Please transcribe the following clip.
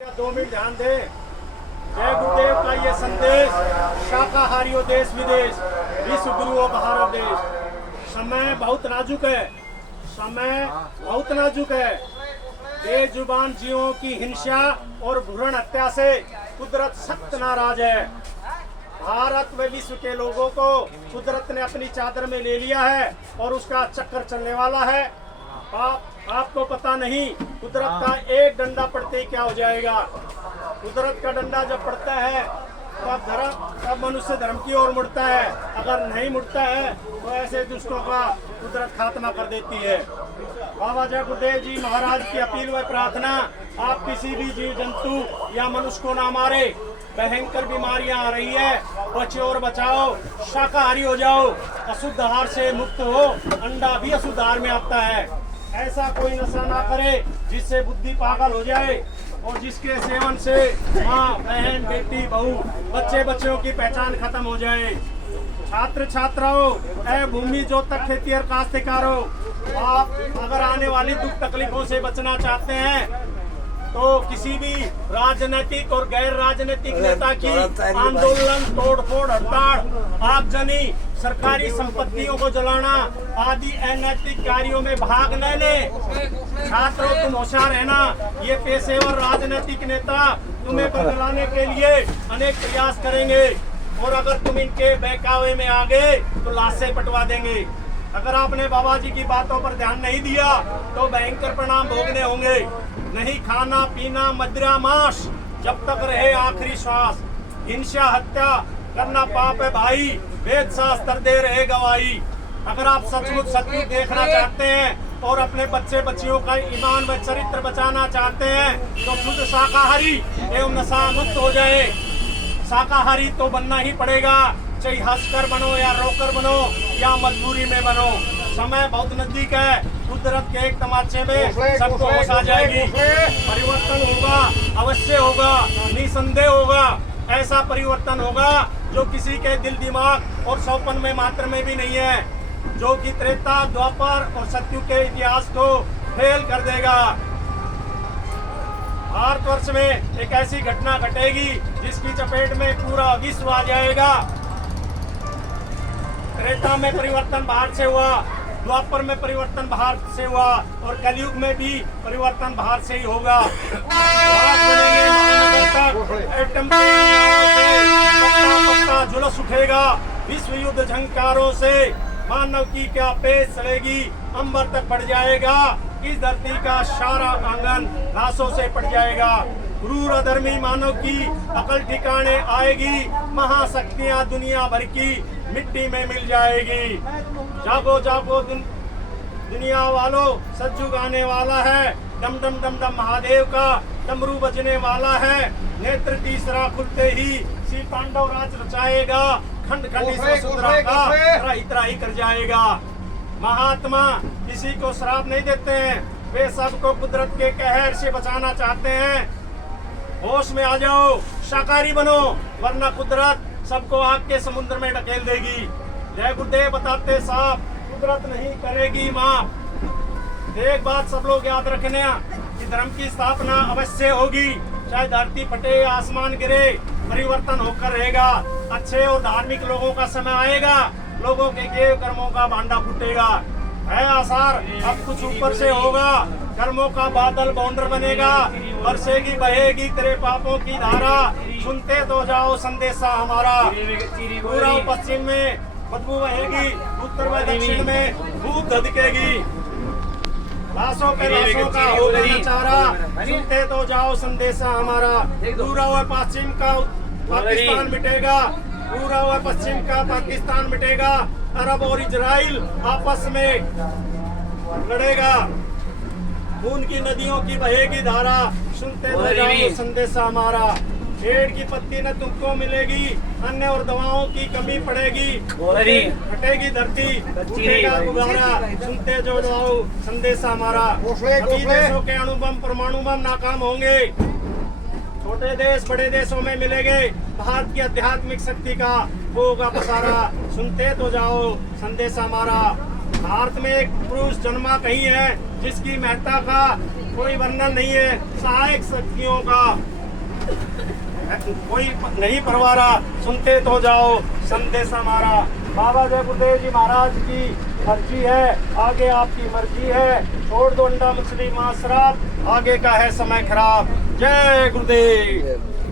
2 minute ध्यान दे। जय गुरुदेव का ये संदेश, शाकाहारियों देश विदेश, विश्व गुरुओं भारत देश। समय बहुत नाजुक है, समय बहुत नाजुक है। बेजुबान जीवों की हिंसा और भ्रूण हत्या से कुदरत सख्त नाराज है। भारत व विश्व के लोगों को कुदरत ने अपनी चादर में ले लिया है और उसका चक्कर चलने वाला है। आपको पता नहीं कुदरत का एक डंडा पड़ते ही क्या हो जाएगा। कुदरत का डंडा जब पड़ता है तब मनुष्य धर्म की ओर मुड़ता है। अगर नहीं मुड़ता है तो ऐसे दुष्टों का कुदरत खात्मा कर देती है। बाबा जय गुरुदेव जी महाराज की अपील व प्रार्थना, आप किसी भी जीव जंतु या मनुष्य को ना मारे। भयंकर बीमारियां आ रही है, बचे और बचाओ, शाकाहारी हो जाओ, अशुद्ध आहार से मुक्त हो। अंडा भी अशुद्ध आहार में आता है। ऐसा कोई नशा ना करे जिससे बुद्धि पागल हो जाए और जिसके सेवन से माँ बहन बेटी बहू बच्चे बच्चों की पहचान खत्म हो जाए। छात्र छात्राओं, ऐ भूमि जो तक खेती और काश्तकारों, आप अगर आने वाली दुख तकलीफों से बचना चाहते हैं तो किसी भी राजनीतिक और गैर राजनीतिक नेता की आंदोलन, तोड़फोड़, हड़ताल, आगजनी, सरकारी संपत्तियों को जलाना आदि अनैतिक कार्यों में भाग न लें। छात्रों, तुम होशियार रहना। ये पेशेवर राजनीतिक नेता तुम्हें बदलाने के लिए अनेक प्रयास करेंगे और अगर तुम इनके बहकावे में आ गए तो लाशें पटवा देंगे। अगर आपने बाबा जी की बातों पर ध्यान नहीं दिया तो भयंकर परिणाम भोगने होंगे। नहीं खाना पीना मदिरा मांस जब तक रहे आखिरी श्वास। हिंसा हत्या करना पाप है भाई, वेद शास्त्र दे रहे गवाही। अगर आप सचमुच सचमुच देखना चाहते हैं और अपने बच्चे बच्चियों का ईमान व चरित्र बचाना चाहते हैं तो शुद्ध शाकाहारी एवं नशा मुक्त हो जाए। शाकाहारी तो बनना ही पड़ेगा, चाहे हंसकर बनो या रोकर बनो या मजबूरी में बनो। समय बहुत नजदीक है, कुदरत के एक तमाचे में सबको होश आ जाएगी। परिवर्तन होगा, अवश्य होगा, निसंदेह होगा। ऐसा परिवर्तन होगा जो किसी के दिल दिमाग और सौपन में मात्र में भी नहीं है, जो कि त्रेता द्वापर और सत्ययुग के इतिहास को फेल कर देगा। भारतवर्ष में एक ऐसी घटना घटेगी जिसकी चपेट में पूरा विश्व आ जाएगा। त्रेता में परिवर्तन बाहर से हुआ, द्वापर में परिवर्तन बाहर से हुआ और कलयुग में भी परिवर्तन बाहर से ही होगा। एटम पत्ता जुलस उठेगा, विश्व युद्ध झंकारों से मानव की क्या पेश चलेगी, अंबर तक बढ़ जाएगा। इस धरती का सारा आंगन घासों से पड़ जाएगा। क्रूर अधर्मी मानव की अकल ठिकाने आएगी। महाशक्तियां दुनिया भर की मिट्टी में मिल जाएगी। जागो जागो दुनिया वालों, सज्जू गाने वाला है। डम डम डम डम महादेव का डमरू बजने वाला है। नेत्र तीसरा खुलते ही श्री पांडव राज रचाएगा। खंड खंड इस वसुंधरा का त्राही त्राही कर जाएगा। महात्मा किसी को श्राप नहीं देते हैं, वे सबको कुदरत के कहर से बचाना चाहते हैं। होश में आ जाओ, शाकाहारी बनो, वरना कुदरत सबको आग के समुद्र में ढकेल देगी। जय गुरुदेव बताते साफ, कुदरत नहीं करेगी माफ। एक बात सब लोग याद रखने कि धर्म की स्थापना अवश्य होगी, चाहे धरती फटे या आसमान गिरे, परिवर्तन होकर रहेगा। अच्छे और धार्मिक लोगों का समय आएगा, लोगों के किए कर्मों का भांडा फूटेगा। है आसार अब कुछ ऊपर से होगा, कर्मों का बादल बाउंडर बनेगा। बरसेगी बहेगी तेरे पापों की धारा, सुनते तो जाओ संदेशा हमारा। पूर्व पश्चिम में बदबू बहेगी, उत्तर व दक्षिण में धूप धधकेगी। लाशों के लाशों का होगा नचारा, सुनते तो जाओ संदेशा हमारा। पूर्व व पश्चिम का पाकिस्तान मिटेगा, पूर्व व पश्चिम का पाकिस्तान मिटेगा। अरब और इजराइल आपस में लड़ेगा। खून की नदियों की बहेगी धारा, सुनते तो जाओ संदेशा हमारा। पेड़ की पत्ती न तुमको मिलेगी, अन्न और दवाओं की कमी पड़ेगी। हटेगी धरती, उठेगा गुब्बारा, सुनते जो जाओ संदेशा हमारा। सभी देशों के अणुबम परमाणु बम नाकाम होंगे। छोटे देश बड़े देशों में मिलेंगे। भारत की आध्यात्मिक शक्ति का होगा पसारा, सुनते तो जाओ संदेशा हमारा। भारत में एक पुरुष जन्मा कहीं है जिसकी महत्ता का कोई वर्णन नहीं है सहायक शक्तियों का, कोई नहीं परवारा, सुनते तो जाओ संदेश हमारा। बाबा जय गुरुदेव जी महाराज की अर्जी है, आगे आपकी मर्जी है, छोड़ दो अंडा मछली मांस शराब, आगे का है समय खराब। जय गुरुदेव।